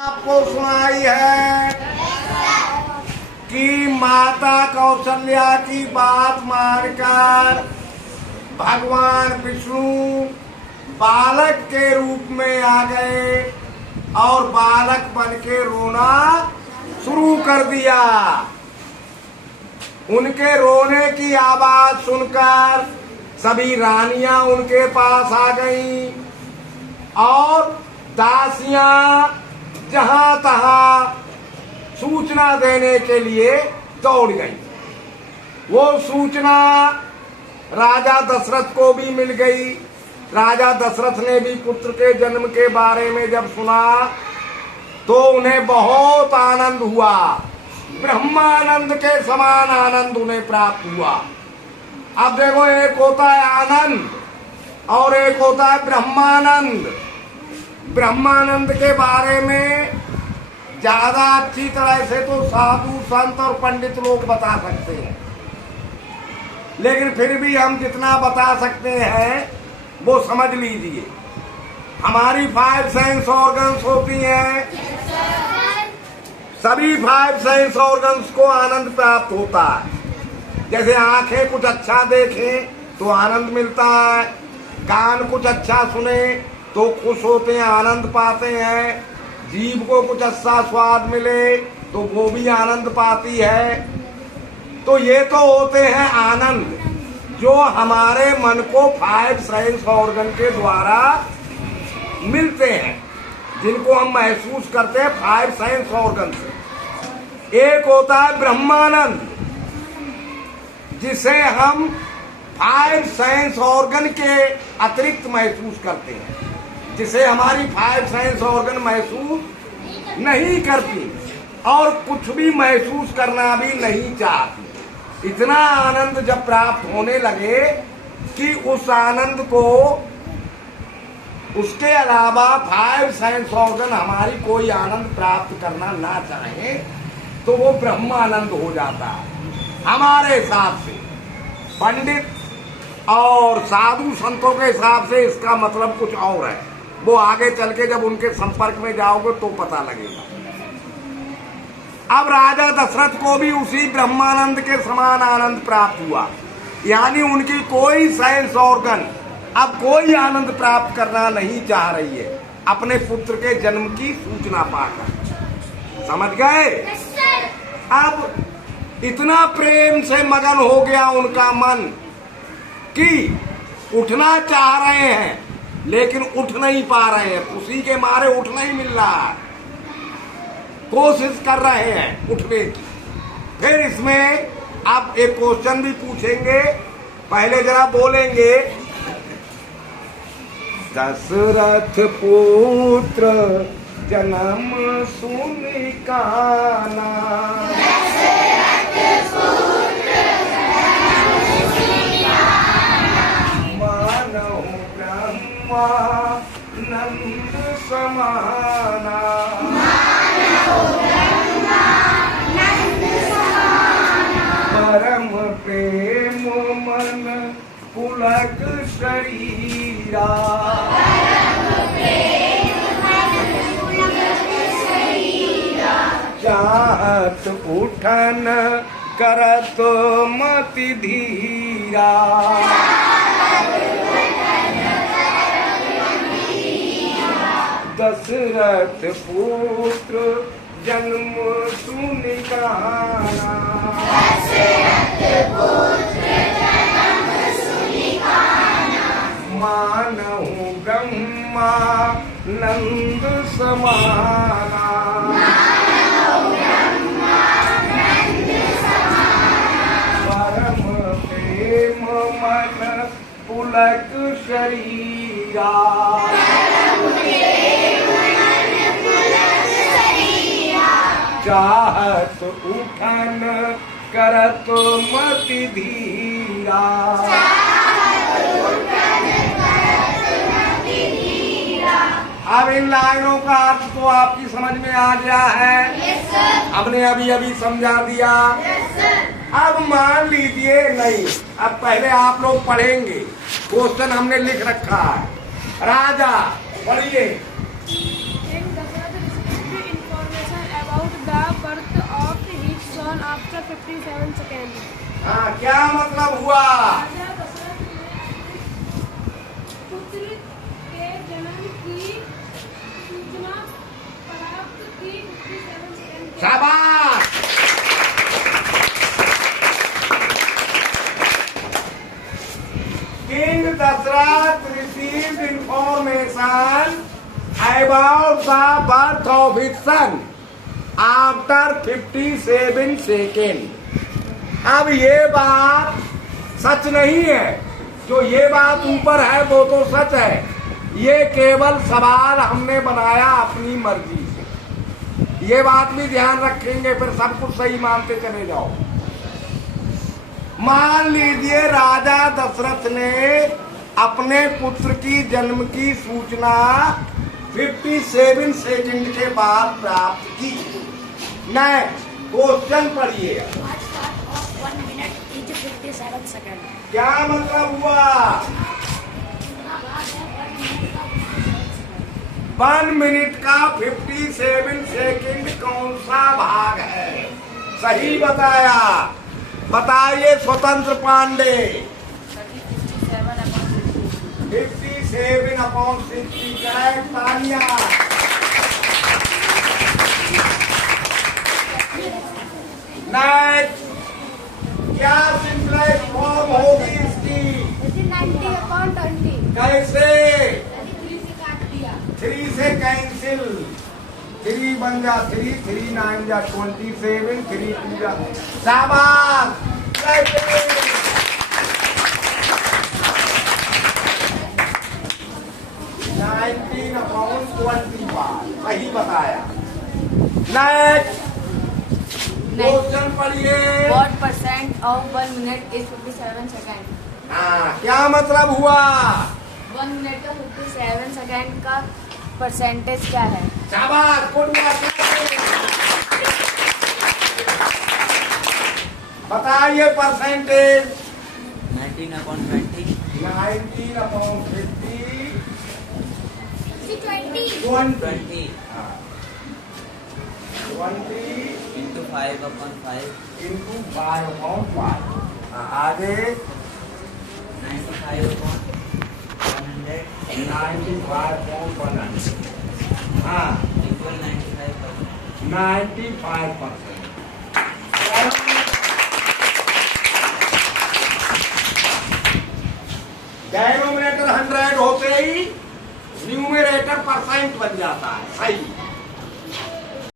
आपको सुनाई है कि माता कौशल्या की बात मानकर भगवान विष्णु बालक के रूप में आ गए और बालक बन के रोना शुरू कर दिया। उनके रोने की आवाज सुनकर सभी रानियां उनके पास आ गईं और दासियां जहां तहां सूचना देने के लिए दौड़ गई। वो सूचना राजा दशरथ को भी मिल गई। राजा दशरथ ने भी पुत्र के जन्म के बारे में जब सुना तो उन्हें बहुत आनंद हुआ। ब्रह्मानंद के समान आनंद उन्हें प्राप्त हुआ। अब देखो, एक होता है आनंद और एक होता है ब्रह्मानंद। ब्रह्मानंद के बारे में ज्यादा अच्छी तरह से तो साधु संत और पंडित लोग बता सकते हैं, लेकिन फिर भी हम जितना बता सकते हैं वो समझ लीजिए। हमारी 5 सेंस ऑर्गन्स होती हैं, सभी 5 सेंस ऑर्गन्स को आनंद प्राप्त होता है। जैसे आंखें कुछ अच्छा देखें तो आनंद मिलता है, कान कुछ अच्छा सुने तो खुश होते हैं, आनंद पाते हैं, जीभ को कुछ अच्छा स्वाद मिले तो वो भी आनंद पाती है। तो ये तो होते हैं आनंद जो हमारे मन को 5 सेंस ऑर्गन के द्वारा मिलते हैं, जिनको हम महसूस करते हैं 5 सेंस ऑर्गन से। एक होता है ब्रह्मानंद जिसे हम 5 सेंस ऑर्गन के अतिरिक्त महसूस करते हैं, जिसे हमारी 5 सेंस ऑर्गन महसूस नहीं करती और कुछ भी महसूस करना भी नहीं चाहती। इतना आनंद जब प्राप्त होने लगे कि उस आनंद को उसके अलावा 5 सेंस ऑर्गन हमारी कोई आनंद प्राप्त करना ना चाहे तो वो ब्रह्मानंद हो जाता है। हमारे हिसाब से, पंडित और साधु संतों के हिसाब से इसका मतलब कुछ और है। वो आगे चल के जब उनके संपर्क में जाओगे तो पता लगेगा। अब राजा दशरथ को भी उसी ब्रह्मानंद के समान आनंद प्राप्त हुआ, यानी उनकी कोई सेंस ऑर्गन अब कोई आनंद प्राप्त करना नहीं चाह रही है अपने पुत्र के जन्म की सूचना पाकर। समझ गए? अब इतना प्रेम से मगन हो गया उनका मन कि उठना चाह रहे हैं लेकिन उठ नहीं पा रहे हैं, उसी के मारे उठ नहीं मिल रहा है, कोशिश कर रहे हैं उठने की। फिर इसमें आप एक क्वेश्चन भी पूछेंगे, पहले जरा बोलेंगे, दशरथ पुत्र जन्म सुनि काना, मानव नंद समाना, परम प्रेम मन पुलक शरीरा, चाहत उठन करत मति धीरा, दशरथ पुत्र जन्म सुनि काना, मानहु ब्रह्मा नंद समाना, परम प्रेम मन पुलक शरीरा, चाहत उठन करत मति धीरा। अब इन लाइनों का अर्थ तो आपकी समझ में आ गया है। हमने अभी अभी समझा दिया। अब मान लीजिए नहीं, अब पहले आप लोग पढ़ेंगे, क्वेश्चन हमने लिख रखा है। राजा पढ़िए। 57 सेकेंड। हाँ, क्या मतलब हुआ? राजा दशरथ ने पुत्र के जन्म की सूचना प्राप्त की 57 सेकेंड। शाबाश। King Dasrath received information about the birth of his son after 57 seconds. अब ये बात सच नहीं है, जो ये बात ऊपर है वो तो सच है, ये केवल सवाल हमने बनाया अपनी मर्जी से। ये बात भी ध्यान रखेंगे, फिर सब कुछ सही मानते चले जाओ। मान लीजिए राजा दशरथ ने अपने पुत्र की जन्म की सूचना 57 सेकंड के बाद प्राप्त की। नेक्स्ट क्वेश्चन पढ़िए। 1 मिनट इज 57 सेकेंड। क्या मतलब हुआ? 1 मिनट का 57 सेकंड कौन सा भाग है? सही बताया। बताइए स्वतंत्र पांडे। 57/60 करेक्ट। तालियां। नेक्स्ट क्या सिंपलेस्ट फॉर्म होगी इसकी? 90/20। कैसे? 3 से काट दिया। 3 से कैंसिल, 3 बन जा 3, 3 9 जा 27, 3 2 जा। शाबाश। 19/25 सही बताया। नेक्स्ट क्वेश्चन पढ़िए। What percent of 1 minute is 57 second? हाँ, क्या मतलब हुआ? 1 मिनट का 57 सेकेंड का परसेंटेज क्या है? शाबाश। Good work. बताइए परसेंटेज। 19/20 19/50 20। 20 20 into 5/5 into 5/5। आगे 95/100 95/100। हाँ, equal 95%. 95%। डेनोमिनेटर 100 होते ही न्यूमरेटर परसेंट बन जाता है। सही।